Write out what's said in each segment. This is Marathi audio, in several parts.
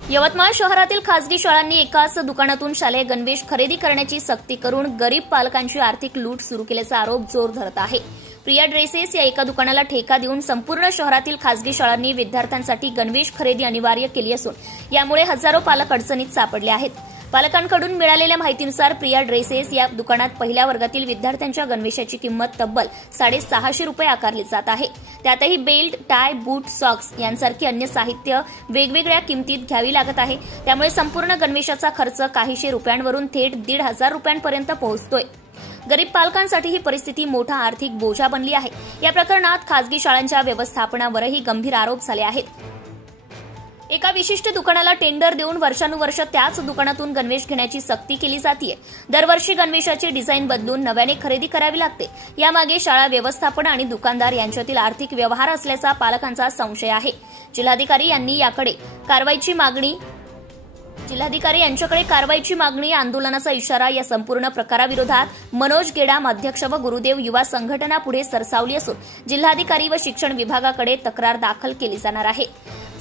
यवतमाळ शहरातील खासगी शाळांनी एकाच दुकानातून शालेय गणवेश खरेदी करण्याची सक्ती करून गरीब पालकांची आर्थिक लूट सुरू केल्याचा आरोप जोर धरत आहे। प्रिया ड्रेसेस या एका दुकानाला ठेका देऊन संपूर्ण शहरातील खासगी शाळांनी विद्यार्थ्यांसाठी गणवेश खरेदी अनिवार्य केली असून यामुळे हजारो पालक अडचणीत सापडले आहेत। पालकांकडून मिळालेल्या माहितीनुसार प्रिया ड्रेसेस या दुकानात पहिल्या वर्गातील विद्यार्थ्यांच्या गणवेशाची किंमत तब्बल 650 रुपये आकारली जात आहे। त्यातही बेल्ट, टाय, बूट, सॉक्स यांसारखी अन्य साहित्य वेगवेगळ्या किमतीत घ्यावी लागत आहे। त्यामुळे संपूर्ण गणवेशाचा खर्च काहीशे रुपयांवरून थेट 1,500 रुपयांपर्यंत पोहोचतोय। गरीब पालकांसाठी ही परिस्थिती मोठा आर्थिक बोजा बनली आहे। या प्रकरणात खासगी शाळांच्या व्यवस्थापनावरही गंभीर आरोप झाले आहेत। एका विशिष्ट दुकानाला टेंडर देऊन वर्षानुवर्ष त्याच दुकानातून गणवेश घेण्याची सक्ती केली जाते। दरवर्षी गणवेशाची डिझाईन बदलून नव्याने खरेदी करावी लागते। यामागे शाळा व्यवस्थापन आणि दुकानदार यांच्यातील आर्थिक व्यवहार असल्याचा पालकांचा संशय आहे। जिल्हाधिकारी यांच्याकडे कारवाईची मागणी आंदोलनाचा इशारा या संपूर्ण प्रकाराविरोधात मनोज गेडाम अध्यक्ष व गुरुदेव युवा संघटना पुढे सरसावली असून जिल्हाधिकारी व शिक्षण विभागाकडे तक्रार दाखल केली जाणार आहे।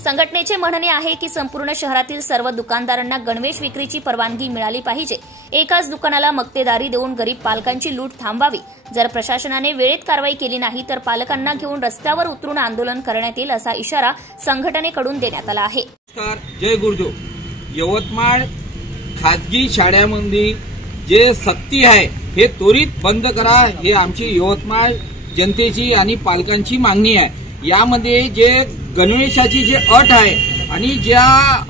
संघटनेचे म्हणणे आहे की संपूर्ण शहरातील सर्व दुकानदारांना गणवेश विक्रीची परवानगी मिळाली पाहिजे। एकाच दुकानाला मक्तेदारी देऊन गरीब पालकांची लूट थांबवावी। जर प्रशासनाने वेळेत कारवाई केली नाही तर पालकांना घेऊन रस्त्यावर उतरून आंदोलन करण्यात येईल असा इशारा संघटनेकडून देण्यात आला आहे। जय गुरुदेव। यवतमाळ खाजगी शाळांमध्ये जे सक्ती आहे हे त्वरित बंद करा, हे आमची यवतमाळ जनतेची आणि पालकांची मागणी आहे। यामध्ये जे गणवेशाची जे अट आहे आणि ज्या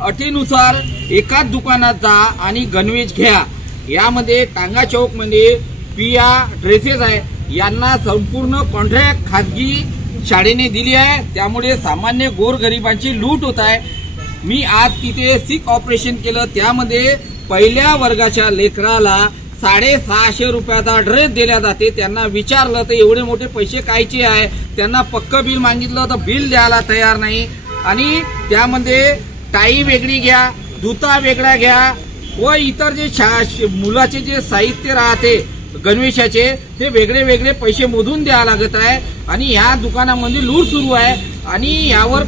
अटीनुसार एकाच दुकानात जा आणि गणवेश घ्या, यामध्ये टांगा चौक मध्ये प्रिया ड्रेसेस आहे, यांना संपूर्ण कॉन्ट्रॅक्ट खाजगी शाळेने दिली आहे। त्यामुळे सामान्य गोरगरिबांची लूट होत आहे। मी आज तिथे सिक ऑपरेशन केलं, त्यामध्ये पहिल्या वर्गाच्या लेकराला 650 रुपयाचा ड्रेस दिला जाते। त्यांना विचारलं तर एवढे मोठे पैसे कायचे आहे, त्यांना पक्क बिल मागितलं तर बिल द्यायला तयार नाही। आणि त्यामध्ये टाई वेगळी घ्या, जुता वेगळा घ्या व इतर जे मुलाचे जे साहित्य राहते गणवेशाचे ते वेगळे वेगळे पैसे मोजून द्यावं लागत आहे। आणि ह्या दुकानामध्ये लूट सुरू आहे आणि यावर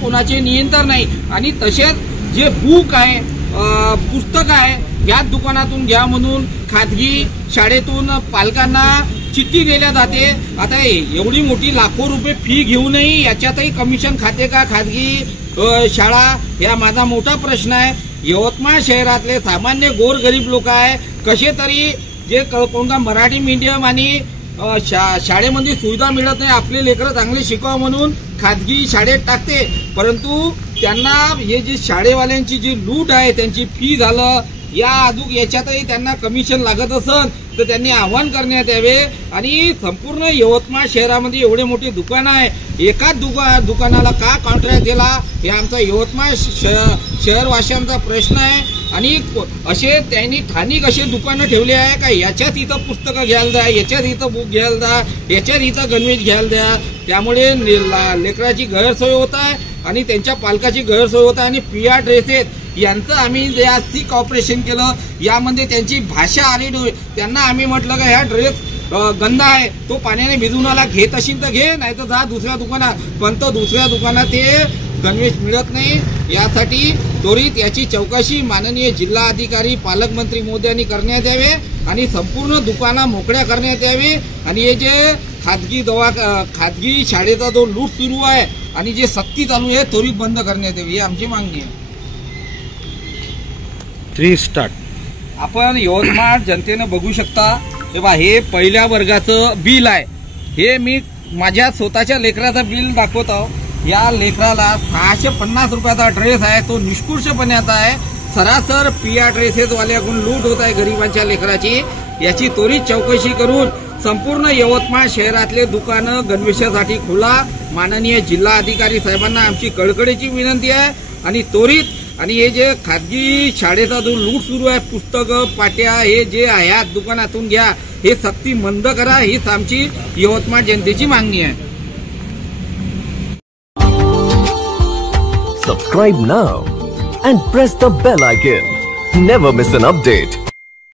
कोणाचे नियंत्रण नाही। आणि तसेच जे बुक आहे, पुस्तक आहे, याच दुकानातून घ्या म्हणून खाजगी शाळेतून पालकांना चिठ्ठी दिल्या जाते। आता एवढी मोठी लाखो रुपये फी घेऊनही याच्यातही कमिशन खाते का खाजगी शाळा, या माझा मोठा प्रश्न आहे। यवतमाळ शहरातले सामान्य गोरगरीब लोक आहे, कसे तरी जे कोणता मराठी मीडियम आणि शाळेमध्ये सुविधा मिळत नाही, आपले लेकरं चांगले शिकावं म्हणून खाजगी शाळेत टाकते, परंतु त्यांना हे जे शाळेवाल्यांची जी लूट आहे, त्यांची फी झालं, या अजून याच्यातही त्यांना कमिशन लागत असेल तर त्यांनी आव्हान करण्यात यावे। आणि संपूर्ण यवतमाळ शहरामध्ये एवढे मोठे दुकान आहे, एकाच दुकानाला का कॉन्ट्रॅक्ट दिला, हे आमचा यवतमाळ शहरवासियांचा प्रश्न आहे। आणि असे त्यांनी स्थानिक असे दुकानं ठेवले आहे का याच्यात इथं पुस्तकं घ्यायला द्या, याच्यात इथं बुक घ्यायला द्या, याच्यात इथं गणवेश घ्यायला द्या। त्यामुळे लेकराची गैरसोय होत आहे आणि त्यांच्या पालकाची गैरसोय होत आहे। आणि प्रिया ड्रेसेस यांचं आम्ही या सिक ऑपरेशन केलं, यामध्ये त्यांची भाषा आली, त्यांना आम्ही म्हटलं का ह्या ड्रेस गंदा आहे, तो पाण्याने भिजून आला, घेत असेल तर घे, नाही तर जा दुसऱ्या दुकानात, पण तो दुसऱ्या दुकानात ते गणवेश मिळत नाही। यासाठी त्वरित याची चौकशी माननीय जिल्हाधिकारी पालकमंत्री महोदयांनी करण्यात यावे आणि संपूर्ण दुकानं मोकळ्या करण्यात यावे। आणि हे जे खाजगी शाळेचा जो लूट सुरू आहे आणि जे सक्ती चालू आहे त्वरित बंद करण्यात यावी, ही आमची मागणी आहे। 3 स्टार्ट। आपण यवतमाळ जनतेनं बघू शकता, हे पहिल्या वर्गाचं बिल आहे, हे मी माझ्या स्वतःच्या लेकराचं बिल दाखवत आहो। या लेकराला 650 रुपयाचा ड्रेस आहे, तो निष्कृषपणाचा आहे। सरासर प्रिया ड्रेसेस वाल्याकडून लूट होत आहे गरिबांच्या लेकराची। याची त्वरित चौकशी करून संपूर्ण यवतमाळ शहरातले दुकानं गणवेशासाठी खुला। माननीय जिल्हाधिकारी साहेबांना आमची कळकळीची विनंती आहे आणि त्वरित आणि हे जे खाजगी शाळेचा जो लूट सुरू आहे, पुस्तकं, पाट्या, हे जे ह्या दुकानातून घ्या, हे सक्ती बंद करा, हीच आमची यवतमाळ जनतेची मागणी आहे। Subscribe now and press the bell icon. Never miss an update.